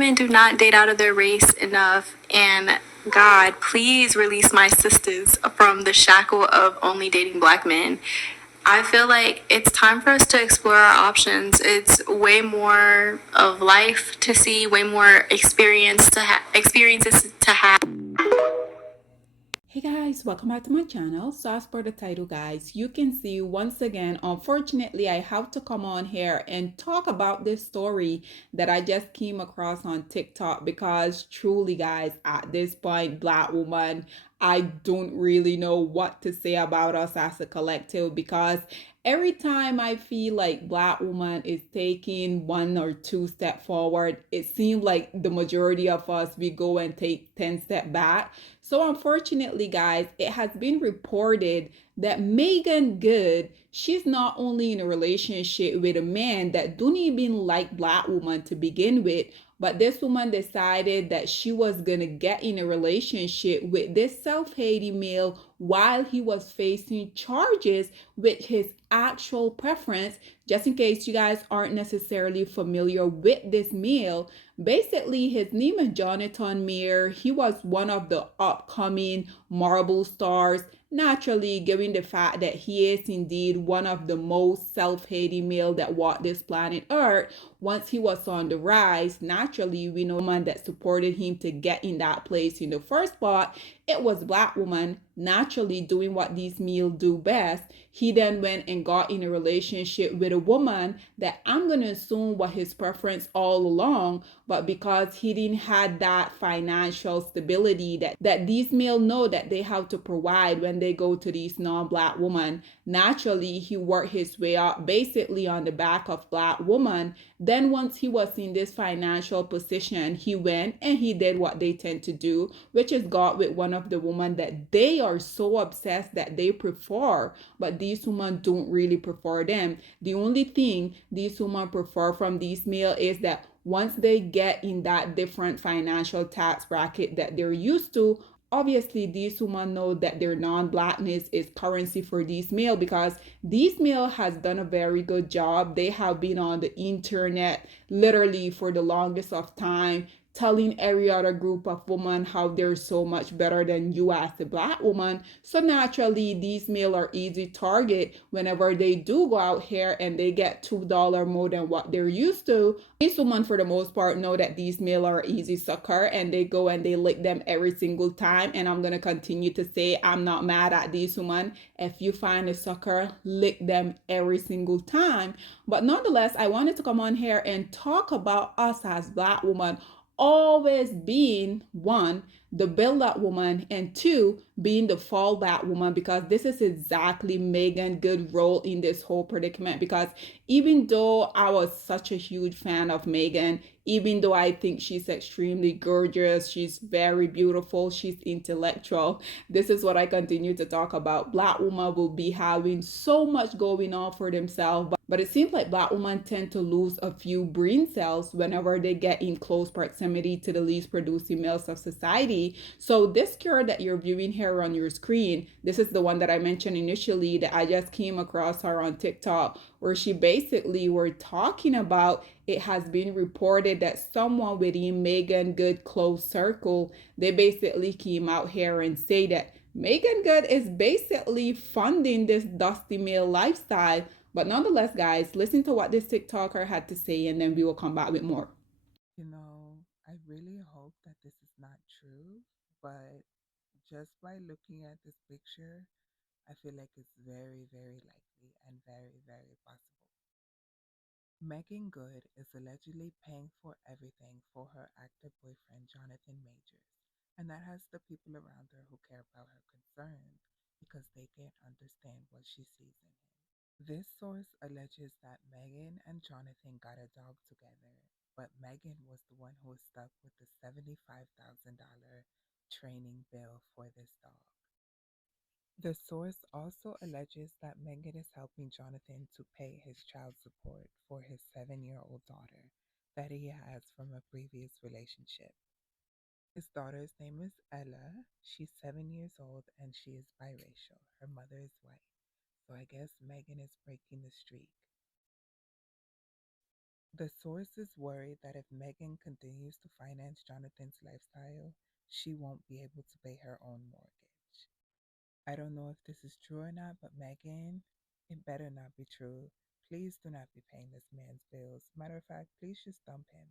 women do not date out of their race enough. And God, please release my sisters from the shackle of only dating black men. I feel like it's time for us to explore our options. It's way more of life to see, way more experiences to have. Hey guys, welcome back to my channel. So as per the title guys, you can see once again, unfortunately, I have to come on here and talk about this story that I just came across on TikTok because truly guys, at this point, Black woman, I don't really know what to say about us as a collective because every time I feel like Black woman is taking one or two steps forward, it seems like the majority of us, we go and take 10 steps back. So unfortunately, guys, it has been reported that Meagan Good, she's not only in a relationship with a man that don't even like Black woman to begin with, but this woman decided that she was gonna get in a relationship with this self-hating male while he was facing charges with his actual preference. Just in case you guys aren't necessarily familiar with this male, basically his name is Jonathan Meir. He was one of the upcoming Marvel stars, naturally given the fact that he is indeed one of the most self-hating male that walked this planet earth. Once he was on the rise, naturally we know man that supported him to get in that place in the first spot, it was Black woman, naturally doing what these males do best. He then went and got in a relationship with a woman that I'm going to assume was his preference all along, but because he didn't have that financial stability that these males know that they have to provide when they go to these non-Black women, naturally he worked his way up basically on the back of Black woman. Then once he was in this financial position, he went and he did what they tend to do, which is got with one of the women that they are so obsessed that they prefer, but these women don't really prefer them. The only thing these women prefer from these male is that once they get in that different financial tax bracket that they're used to, obviously these women know that their non-blackness is currency for these male because these male has done a very good job. They have been on the internet literally for the longest of time, telling every other group of women how they're so much better than you as a Black woman. So naturally these male are easy target whenever they do go out here and they get $2 more than what they're used to. These women for the most part know that these male are easy sucker and they go and they lick them every single time. And I'm gonna continue to say I'm not mad at these women. If you find a sucker, lick them every single time. But nonetheless, I wanted to come on here and talk about us as Black women always being one, the build up woman, and two, being the fallback woman, because this is exactly Meagan Good role in this whole predicament. Because even though I was such a huge fan of Meagan, even though I think she's extremely gorgeous, she's very beautiful, she's intellectual, this is what I continue to talk about. Black women will be having so much going on for themselves, but it seems like Black women tend to lose a few brain cells whenever they get in close proximity to the least producing males of society. So this cure that you're viewing here on your screen, this is the one that I mentioned initially that I just came across her on TikTok, where she basically were talking about it has been reported that someone within Meagan Good close circle, they basically came out here and say that Meagan Good is basically funding this dusty male lifestyle. But nonetheless, guys, listen to what this TikToker had to say, and then we will come back with more. I really hope that this is not true, but just by looking at this picture, I feel like it's very, very likely and very, very possible. Megan Good is allegedly paying for everything for her active boyfriend, Jonathan Majors, and that has the people around her who care about her concerned because they can't understand what she sees in him. This source alleges that Megan and Jonathan got a dog together, but Megan was the one who was stuck with the $75,000 training bill for this dog. The source also alleges that Megan is helping Jonathan to pay his child support for his 7-year-old daughter that he has from a previous relationship. His daughter's name is Ella. She's 7 years old and she is biracial. Her mother is white. So I guess Megan is breaking the streak. The sources worry that if Megan continues to finance Jonathan's lifestyle, she won't be able to pay her own mortgage. I don't know if this is true or not, but Megan, it better not be true. Please do not be paying this man's bills. Matter of fact, please just dump him.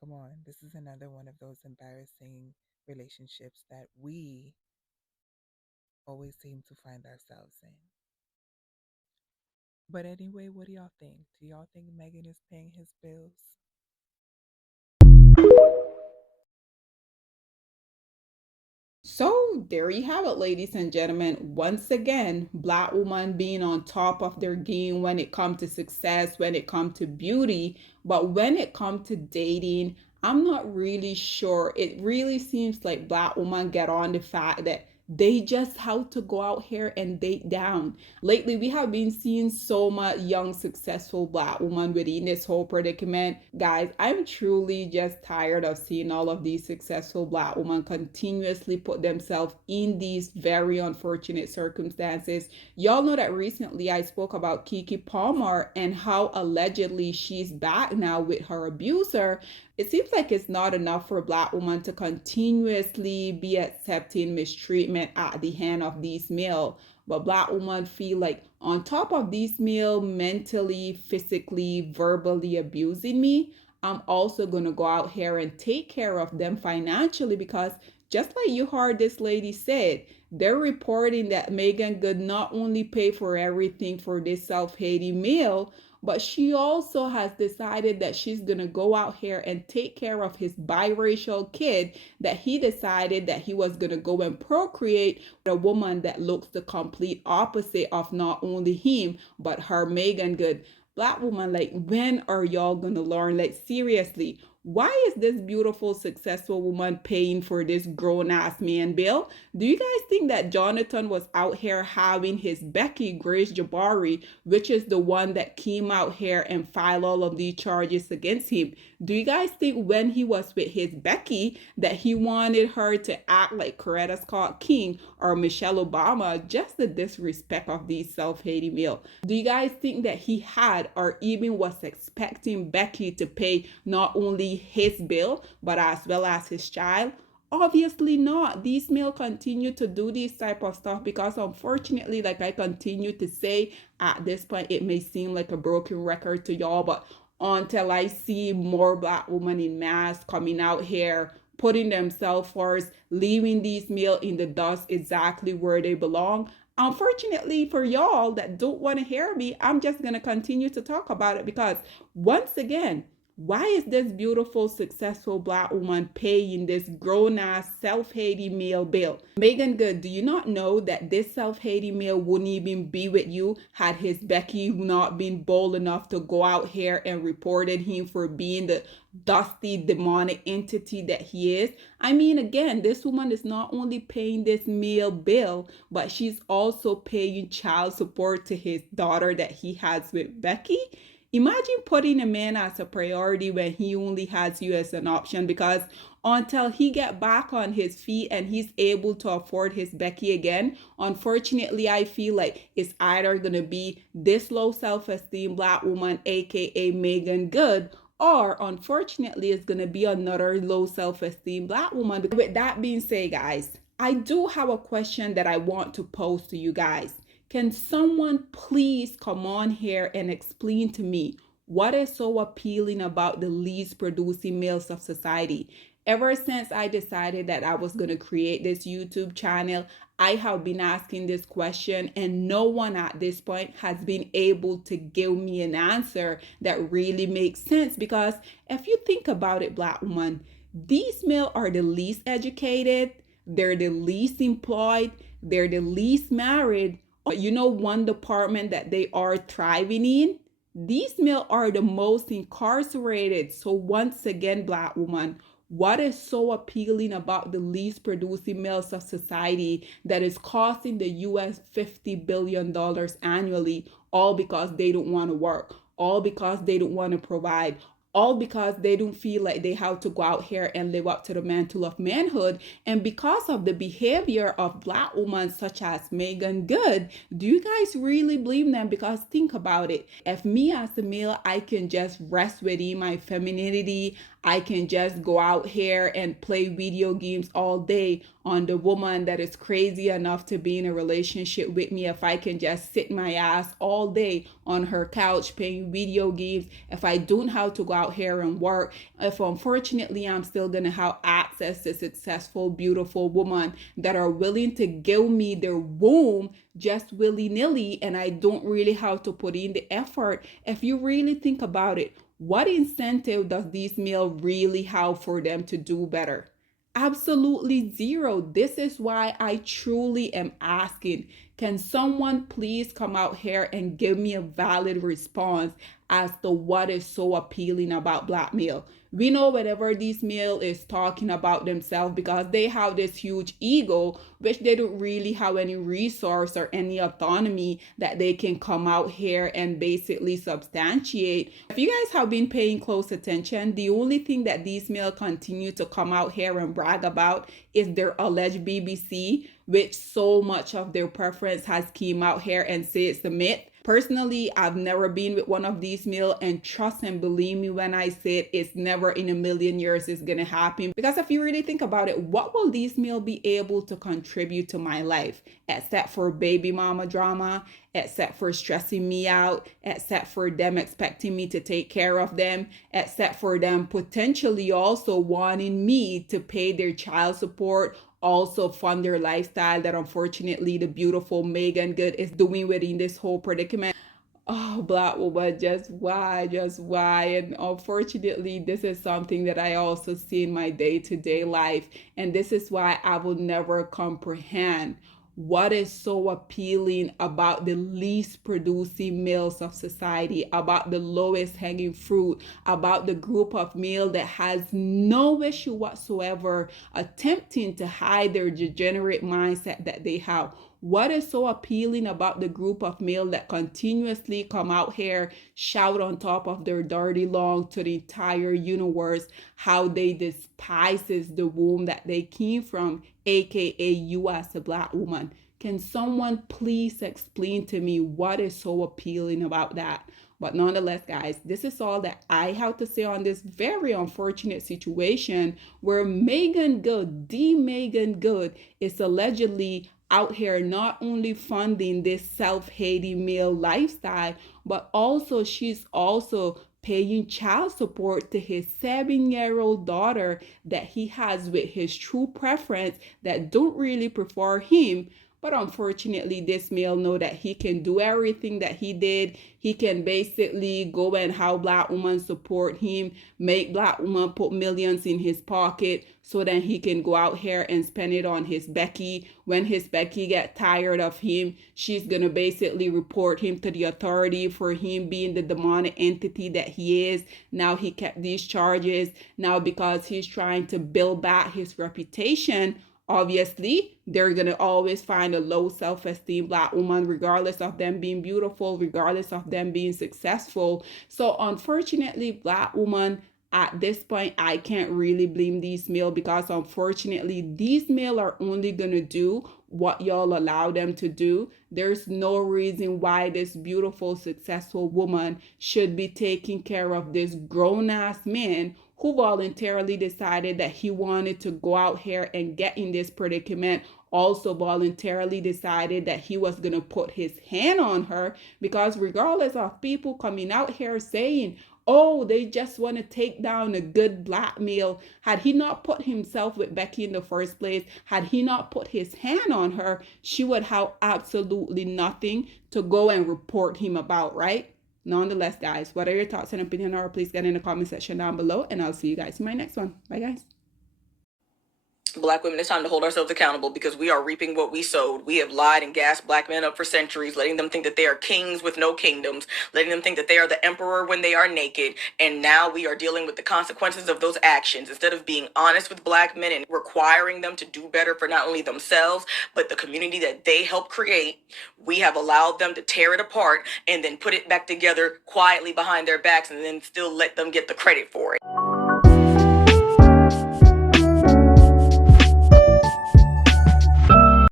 Come on, this is another one of those embarrassing relationships that we always seem to find ourselves in. But anyway, what do y'all think? Do y'all think Megan is paying his bills? So there you have it, ladies and gentlemen. Once again, Black women being on top of their game when it comes to success, when it comes to beauty, but when it comes to dating, I'm not really sure. It really seems like Black women get on the fact that they just have to go out here and date down. Lately, we have been seeing so much young, successful Black women within this whole predicament. Guys, I'm truly just tired of seeing all of these successful Black women continuously put themselves in these very unfortunate circumstances. Y'all know that recently I spoke about Kiki Palmer and how allegedly she's back now with her abuser. It seems like it's not enough for Black women to continuously be accepting mistreatment at the hand of these male, but Black women feel like on top of these male mentally, physically, verbally abusing me, I'm also gonna go out here and take care of them financially, because just like you heard this lady said, they're reporting that Meagan could not only pay for everything for this self-hating male, but she also has decided that she's gonna go out here and take care of his biracial kid that he decided that he was gonna go and procreate with a woman that looks the complete opposite of not only him but her Meagan Good. Black woman, like, when are y'all gonna learn? Like, seriously, why is this beautiful, successful woman paying for this grown ass man bill? Do you guys think that Jonathan was out here having his Becky Grace Jabari, which is the one that came out here and filed all of these charges against him? Do you guys think when he was with his Becky that he wanted her to act like Coretta Scott King or Michelle Obama? Just the disrespect of these self-hating male. Do you guys think that he had or even was expecting Becky to pay not only his bill but as well as his child? Obviously not. These male continue to do this type of stuff because, unfortunately, like I continue to say, at this point it may seem like a broken record to y'all, but until I see more Black women in mass coming out here putting themselves first, leaving these male in the dust exactly where they belong, unfortunately for y'all that don't want to hear me, I'm just going to continue to talk about it, because once again, why is this beautiful, successful Black woman paying this grown ass, self hating male bill? Meagan Good, do you not know that this self hating male wouldn't even be with you had his Becky not been bold enough to go out here and reported him for being the dusty, demonic entity that he is? I mean, again, this woman is not only paying this male bill, but she's also paying child support to his daughter that he has with Becky. Imagine putting a man as a priority when he only has you as an option, because until he get back on his feet and he's able to afford his Becky again, unfortunately I feel like it's either gonna be this low self-esteem Black woman, aka Meagan Good, or unfortunately it's gonna be another low self-esteem Black woman. With that being said, guys, I do have a question that I want to pose to you guys. Can someone please come on here and explain to me what is so appealing about the least producing males of society? Ever since I decided that I was going to create this YouTube channel, I have been asking this question, and no one at this point has been able to give me an answer that really makes sense. Because if you think about it, Black woman, these males are the least educated, they're the least employed, they're the least married. You know, one department that they are thriving in, these male are the most incarcerated. So once again, Black woman, what is so appealing about the least producing males of society that is costing the US $50 billion annually, all because they don't want to work, all because they don't want to provide, all because they don't feel like they have to go out here and live up to the mantle of manhood. And because of the behavior of Black women such as Meagan Good, do you guys really blame them? Because think about it. If me as a male, I can just rest within my femininity, I can just go out here and play video games all day on the woman that is crazy enough to be in a relationship with me. If I can just sit my ass all day on her couch playing video games, if I don't have to go out here and work, if unfortunately I'm still gonna have access to successful, beautiful women that are willing to give me their womb just willy-nilly, and I don't really have to put in the effort. If you really think about it, what incentive does these males really have for them to do better? Absolutely zero. This is why I truly am asking, can someone please come out here and give me a valid response as to what is so appealing about Black male? We know whatever this male is talking about themselves because they have this huge ego, which they don't really have any resource or any autonomy that they can come out here and basically substantiate. If you guys have been paying close attention, the only thing that these males continue to come out here and brag about is their alleged BBC, which so much of their preference has came out here and say it's a myth. Personally, I've never been with one of these males, and trust and believe me when I say it's never in a million years is gonna happen. Because if you really think about it, what will these males be able to contribute to my life except for baby mama drama, except for stressing me out, except for them expecting me to take care of them, except for them potentially also wanting me to pay their child support, also fund their lifestyle that unfortunately the beautiful Meagan Good is doing within this whole predicament. Oh, Black woman, just why, just why? And unfortunately, this is something that I also see in my day-to-day life. And this is why I will never comprehend what is so appealing about the least producing males of society, about the lowest hanging fruit, about the group of male that has no issue whatsoever attempting to hide their degenerate mindset that they have. What is so appealing about the group of male that continuously come out here, shout on top of their dirty lung to the entire universe how they despises the womb that they came from, aka you as a Black woman? Can someone please explain to me what is so appealing about that? But nonetheless, guys, this is all that I have to say on this very unfortunate situation where Meagan Good, the Meagan Good, is allegedly out here not only funding this self-hating male lifestyle, but also she's also paying child support to his 7-year-old daughter that he has with his true preference that don't really prefer him. But unfortunately, this male know that he can do everything that he did. He can basically go and have Black women support him, make Black women put millions in his pocket so then he can go out here and spend it on his Becky. When his Becky get tired of him, she's gonna basically report him to the authority for him being the demonic entity that he is. Now he kept these charges. Now because he's trying to build back his reputation, obviously they're gonna always find a low self-esteem Black woman, regardless of them being beautiful, regardless of them being successful. So unfortunately, Black woman, at this point I can't really blame these male, because unfortunately these male are only gonna do what y'all allow them to do. There's no reason why this beautiful successful woman should be taking care of this grown-ass man who voluntarily decided that he wanted to go out here and get in this predicament, also voluntarily decided that he was going to put his hand on her. Because regardless of people coming out here saying, oh, they just want to take down a good Black male, had he not put himself with Becky in the first place, had he not put his hand on her, she would have absolutely nothing to go and report him about, right? Nonetheless, guys, what are your thoughts and opinion, or please get in the comment section down below, and I'll see you guys in my next one. Bye, guys. Black women, it's time to hold ourselves accountable because we are reaping what we sowed. We have lied and gassed black men up for centuries, letting them think that they are kings with no kingdoms, letting them think that they are the emperor when they are naked. And now we are dealing with the consequences of those actions. Instead of being honest with black men and requiring them to do better for not only themselves, but the community that they helped create, we have allowed them to tear it apart and then put it back together quietly behind their backs and then still let them get the credit for it.